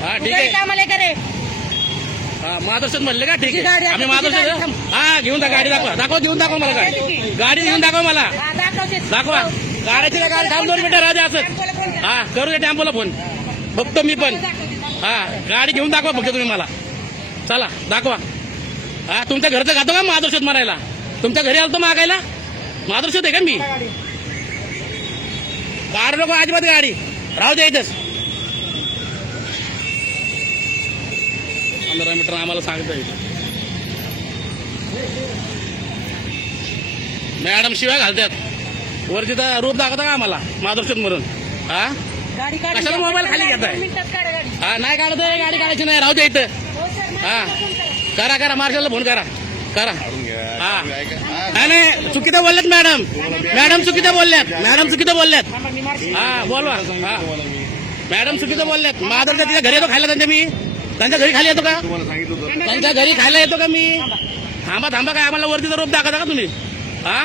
हा ठीक आहे कामाला करे हा माधवशेठ म्हणले का ठीक तुझी आहे गाडी आहे, आम्ही तुझी माधवशेठ गाडी थांब. हा घेऊन जा गाडी दाखवा देऊन दाखवा मला गाडी गाडी घेऊन दाखवा मला दाखवा गाड्याची गाडी थांब 2 मिनिटं राजा असं हा करू दे टेम्पोला फोन बघतो मी पण हा गाडी घेऊन दाखवा फक्त तुम्ही मला चला दाखवा हा तुमच्या घरचं खातो का माधवशेठ मारायला तुमच्या घरी आलतो मागायला माधवशेठ आहे का मी काढू नको अजिबात गाडी राहू द्या इथंच 15 मीटर आम्हाला सांगता येईल मॅडम शिवाय घालतात वरती तर रूप दाखवता का आम्हाला माधवशेठ म्हणून हा कशाला मोबाईल खाली घेताय हा नाही काढत गाडी काढायची नाही राहू द्या इथं हा करा मार्शलला फोन करा हा नाही चुकीचं बोलल्यात मॅडम चुकीचं बोलल्यात हा बोलवा हा मॅडम चुकीचं बोलल्यात माधवच्या तिच्या घरी येतो खायला त्यांच्या घरी खाली येतो का त्यांच्या घरी खायला येतो का मी थांबा काय आम्हाला वरतीचा रोप दाखवता का तुम्ही हा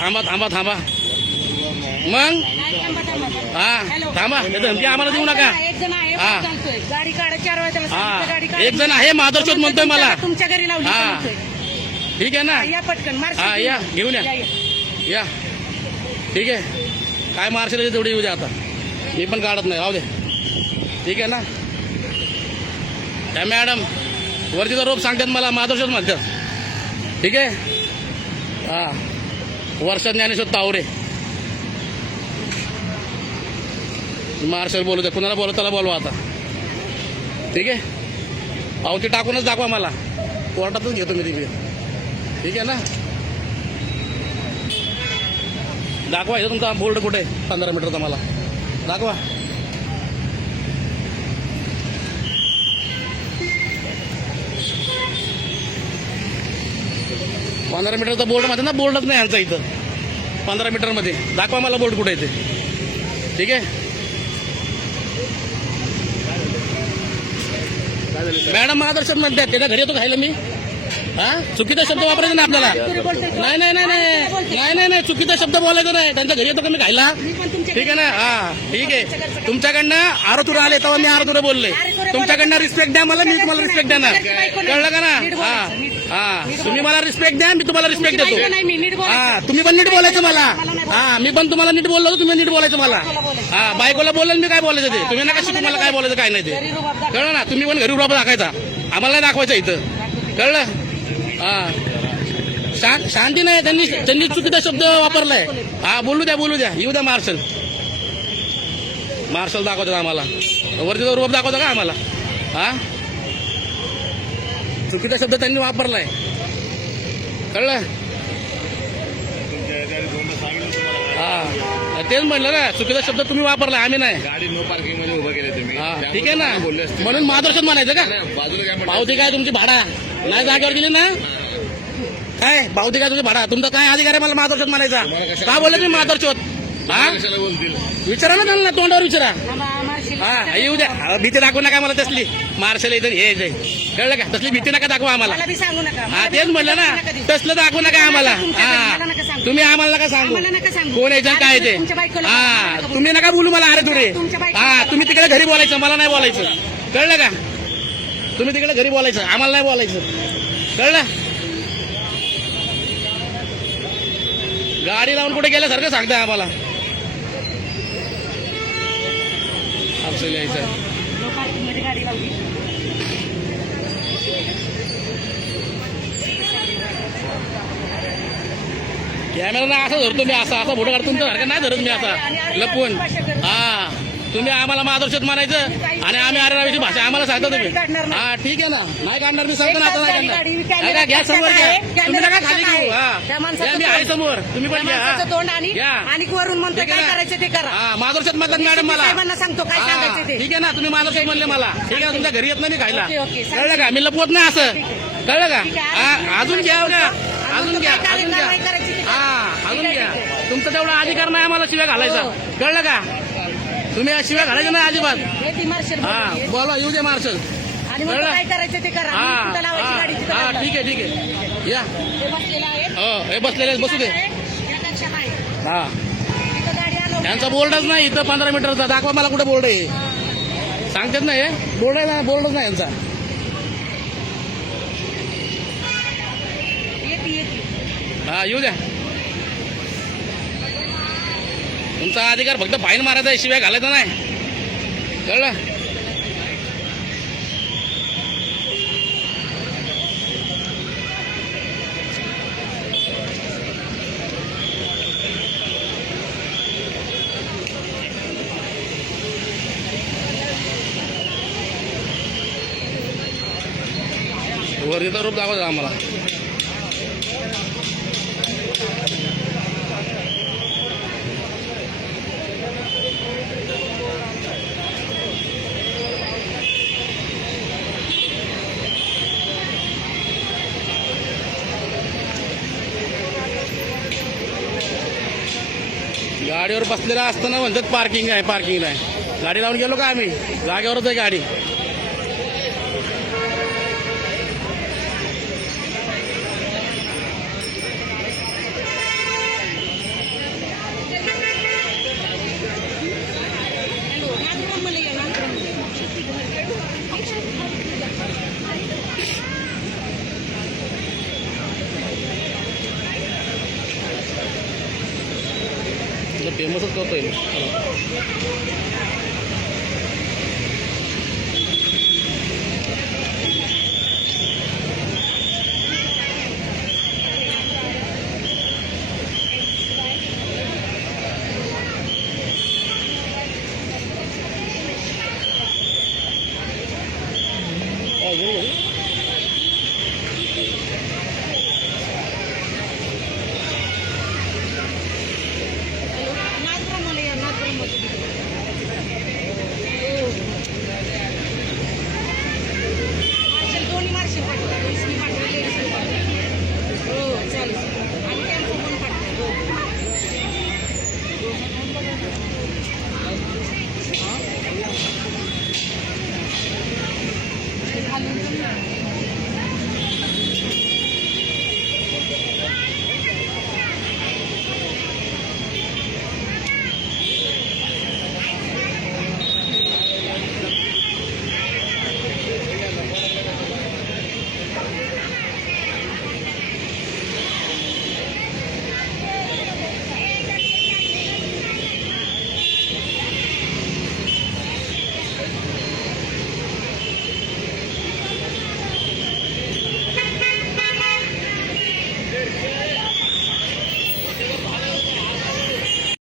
थांबा मग हा थांबा धमकी आम्हाला देऊ नका हा गाडी काढा 4 वाजता हा एक जण आहे माधवशेठ म्हणतोय मला तुमच्या घरी लावली हा ठीक आहे ना या पटकन हा या घेऊन या ठीक आहे काय मार्शल तेवढी येऊ द्या आता मी पण काढत नाही राहू दे ठीक आहे ना काय मॅडम वरतीचा रोप सांगतात मला माधवशेठ म्हणतात ठीक आहे हा वर्षा ज्ञानेश्वर तावरे मार्शल बोलू द्या कुणाला बोलव त्याला बोलवा आता ठीक आहे पावती टाकूनच दाखवा मला कोर्टातच घेतो मी तिकडे ठीक आहे ना दाखवा इथं तुमचा बोर्ड कुठे 15 मीटरचा मला दाखवा पंधरा मीटरचा बोर्ड मध्ये ना बोर्डच नाही आमचा इथं 15 मीटर मध्ये दाखवा मला बोर्ड कुठे आहे ते ठीक आहे मॅडम मार्गदर्शन म्हणतात त्याच्या घरी येतो खायला मी हा चुकीचा शब्द वापरायचा ना आपल्याला नाही चुकीचा शब्द बोलायचा नाही त्यांच्या घरी येतो का मी खायला ठीक आहे ना हा ठीक आहे तुमच्याकडनं आरोतुर आले तेव्हा मी आरोतुर बोलले तुमच्याकडनं रिस्पेक्ट द्या मला मी तुम्हाला रिस्पेक्ट देणार कळलं का ना हा तुम्ही मला रिस्पेक्ट द्या मी तुम्हाला रिस्पेक्ट देतो हा तुम्ही पण नीट बोलायचं मला हा मी पण तुम्हाला नीट बोललो तुम्ही नीट बोलायचं मला हा बायकोला बोललं मी काय बोलायचं ते तुम्ही नका शिकू मला काय बोलायचं काय नाही ते कळलं ना तुम्ही पण घरी उभा दाखवायचा आम्हाला नाही दाखवायचं इथं कळलं हा शांती नाही त्यांनी चुकीचा शब्द वापरलाय हा बोलू द्या येऊ द्या मार्शल दाखवतात आम्हाला वरतीचा रूप दाखवता का आम्हाला हा चुकीचा शब्द त्यांनी वापरलाय कळलं हा तेच म्हणलं ना चुकीचा शब्द तुम्ही वापरलाय आम्ही नाही गाडी नो पार्किंग मध्ये उभं केलं तुम्ही हा ठीक आहे ना म्हणून मार्गदर्शन म्हणायचं का बाजूला काय पावती काय तुमची भाडा नाही जागेवर दिली ना काय पावती काय तुझी भाडा तुमचा काय अधिकार आहे मला मार्गदर्शन म्हणायचा का बोलले तुम्ही मार्गदर्शन हा कशाला बोलतील विचारा ना त्यांना तोंडावर विचारा हा येऊ द्या भीती दाखवू नका मला तसली मार्शल इथं हे कळलं का तसली भीती नका दाखवा आम्हाला हा तेच म्हणलं ना तसलं दाखवू नका आम्हाला हा तुम्ही आम्हाला नका सांगू कोण यायचं काय ते हा तुम्ही नका बोलू मला अरे तुरे हा तुम्ही तिकडे घरी बोलायचं मला नाही बोलायचं कळलं का तुम्ही तिकडे घरी बोलायचं आम्हाला नाही बोलायचं कळलं गाडी लावून कुठे गेल्यासारखं सांगताय आम्हाला आपलं यायचं कॅमेरा असं धरतो मी असा फोटो काढतो तुमच्यासारखं नाही धरत मी असा लपून हा तुम्ही आम्हाला मार्गदर्शक म्हणायचं आणि आम्ही अरेरावीची भाषा आम्हाला सांगता तुम्ही हा ठीक आहे ना नाही काढणार मी सांगतो ना आता नाही काढणार घ्या समोर घ्या तुम्ही नका खाली घेऊ हा मी आहे समोर तुम्ही पण घ्या आणि वरून म्हणतो काय करायचं ते करा हा मार्गदर्शक म्हणतात मॅडम मला साहेबांना सांगतो काय सांगायचं ते ठीक आहे ना तुम्ही मार्गदर्शक म्हणले मला ठीक आहे तुमच्या घरी येत नाही मी खायला कळलं का मी लपवत नाही असं कळलं का अजून घ्या अजून घ्या हा अजून घ्या तुमचा तेवढा अधिकार नाही आम्हाला शिव्या घालायचा कळलं का तुम्ही शिव्या घालायचं नाही अजिबात हा बोला येऊ दे मार्शल काय करायचं ते करा हा ठीक आहे या हो हे बसलेले बसू दे हा त्यांचा बोर्डच नाही इथं 15 मीटरचा दाखवा मला कुठे बोर्ड आहे सांगतात ना हे बोर्डच नाही यांचा. हा येऊ द्या. तुमचा अधिकार फक्त फाईन मारायचा आहे, शिवाय घालायचं नाही, कळलं. वरतीचा रूप दाखवतो आम्हाला. गाडीवर बसलेला असताना म्हणतात पार्किंग आहे, पार्किंग आहे. गाडी लावून गेलो का आम्ही, जागेवरच आहे गाडी. फेमसच करतोय.